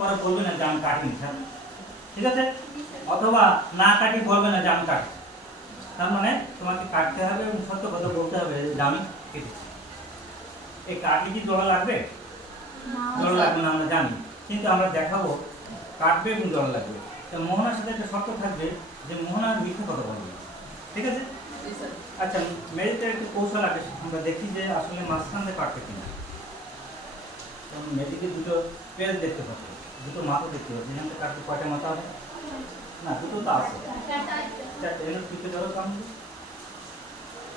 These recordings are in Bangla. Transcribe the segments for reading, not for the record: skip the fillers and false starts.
পরে বলবে না যে আমি কাটিনি, ঠিক আছে? অথবা না কাটি বলবে না যে আমি কাটি। তার মানে তোমাকে কাটতে হবে এবং সত্য কথা বলতে হবে যে আমি কেটেছি। এই কাটলে কি জোড়া লাগবে? জোড়া লাগবে না, আমরা জানি, কিন্তু আমরা দেখাবো কাটবে এবং জোড়া লাগবে। তো মোহনার সাথে একটা শর্ত থাকবে যে মোহনা মিথ্যে কথা বলবে, ঠিক আছে? আচ্ছা, মেয়েদের একটু কৌশল আছে, আমরা দেখি যে আসলে মাঝখান থেকে কাটবে কিনা। মেয়েদিকে দুটো পেজ দেখতে পাচ্ছি, দুটো মাথা দেখতে পাচ্ছি, এখান থেকে কাটতে কয়টা মাথা হবে? না, দুটো তো আছে, এর পিঠে ধরো কাম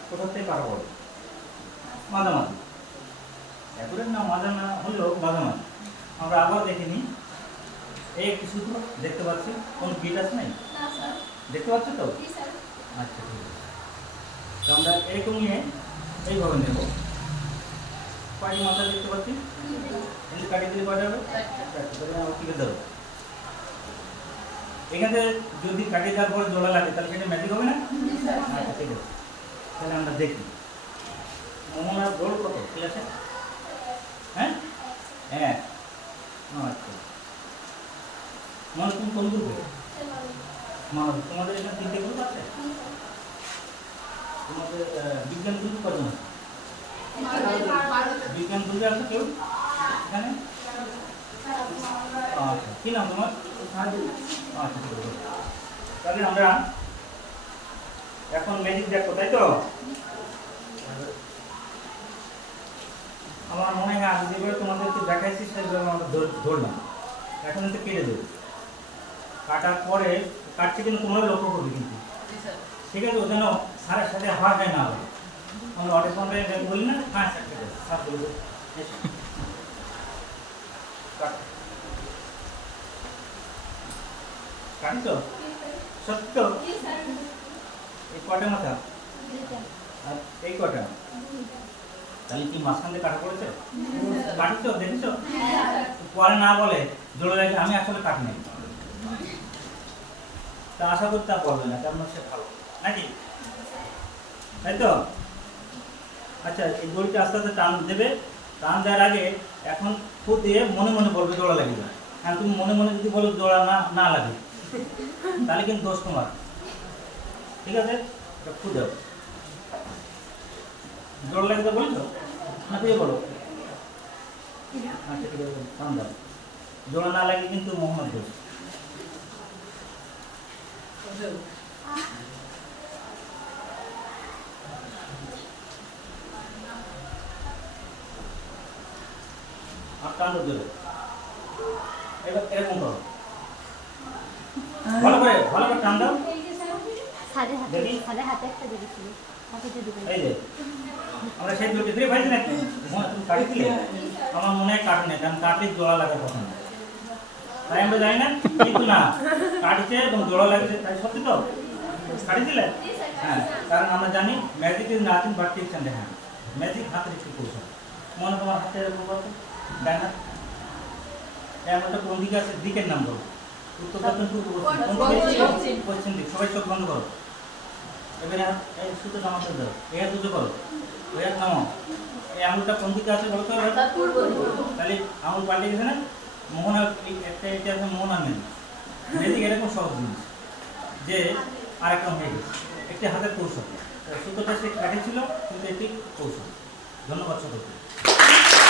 কোথা থেকে কাটা বলো? মাঝামাঝি, অ্যাকুরেট না মাজা না হলেও মাঝামাঝি। আমরা আবার দেখে নিই, এই একটি সূত্র দেখতে পাচ্ছি, কোন গিট আছে নাই? দেখতে পাচ্ছ তো? আচ্ছা, ঠিক আছে। তো আমরা এরকম নিয়ে এইভাবে নেব। কয়টি মাথা দেখতে পাচ্ছি? কিন্তু কাটিয়ে দিলে কয়টা হবে? ঠিক আছে। এখানে যদি কাটিয়ে যাওয়ার পরে জোড়া লাগে তাহলে সেটা ম্যাজিক হবে না? আচ্ছা, ঠিক আছে। তাহলে আমরা দেখি মোহনার গোল কত, ঠিক আছে? হ্যাঁ হ্যাঁ, আচ্ছা। মানে তুমি কোন গ্রুপে? মানে তোমাদের এখানে 3টে গ্রুপ আছে? তোমাদের বিজ্ঞান গ্রুপে কজন আছে? বিজ্ঞান গ্রুপে আছে কেউ এখানে? আচ্ছা, কি নাম তোমার? আচ্ছা, ঠিক আছে। তাহলে আমরা এখন ম্যাজিক দেখো, তাই তো? আমার মনে হয় আগে যেভাবে তোমাদেরকে দেখাইছি সেভাবে আমরা ধরলাম। এখন তো কেটে দেবো। কাটার পরে কাটছে কিন্তু তোমরা লক্ষ্য করবে কিন্তু, ঠিক আছে? ও যেন সারের সাথে হাওয়া হয় না হবে। আমরা অটো ফোনটা বলি না, হ্যাঁ স্যার, ঠিক আছে, স্যার বলবো কাটি তো সত্য। এই কটা মাথা আর এই কটা, তাহলে কি মাঝখান দিয়ে কাটা পড়েছে? কাটিছ, দেখেছ? পরে না বলে জোরে লাগে আমি আসলে কাটি নাই, তা আশা করি তা বলবে না, কারণ সে ভালো নাকি, তাই তো? আচ্ছা, এই দড়িটা আস্তে আস্তে টান দেবে। টান দেওয়ার আগে এখন ফুট দিয়ে মনে মনে বলবে জোড়া লাগবে। হ্যাঁ, তুমি মনে মনে যদি বলো জোড়া না লাগে তাহলে কিন্তু দোষ তোমার, ঠিক আছে? ফুট দাও, জোড়া লাগবে বলছো না, তুই বলো। আচ্ছা, ঠিক আছে, টান দাও। জোড়া না লাগে কিন্তু মোহাম্মদ দোষ। আর টান ধরে এবার এরকম করো, ভালো করে টান দাও। দেখি, এই যে আমরা সেই দুটো ফিরে পাইছি নাকি? তুমি কাটি দিলে আমার মনে হয় কাটে না, কারণ কাটলে জোড়া লাগে কথা না, তাই আমরা জানি না, কিন্তু না কাটিছে এবং জোড়া লাগছে, তাই সত্যি তো? কাটি দিলে হ্যাঁ, কারণ আমরা জানি magic is nothing but tips and hand. Magic হাতের একটি কৌশল। মনে তোমার হাতে এরকম করো, ডান হাত এমনটা কোন দিকে আছে, দিকের নাম বলো। উত্তর দক্ষিণ পূর্ব পশ্চিম দিক। সবাই চোখ বন্ধ করো। এবারে এই সুতো নামাতে দাও, এই হাত উঁচু করো, ওই হাত নামাও। এই আঙুলটা কোন দিকে আছে বলো তো? তাহলে আঙুল পাল্টে গেছে না? মোহনা একটা এটা আছে, মোহনা নেই। ম্যাজিক এরকম সহজ জিনিস যে আরেকরকম হয়ে গেছে, একটি হাতের কৌশল। সুতোটা সে কাটেছিল কিন্তু এটি কৌশল। ধন্যবাদ সকলকে।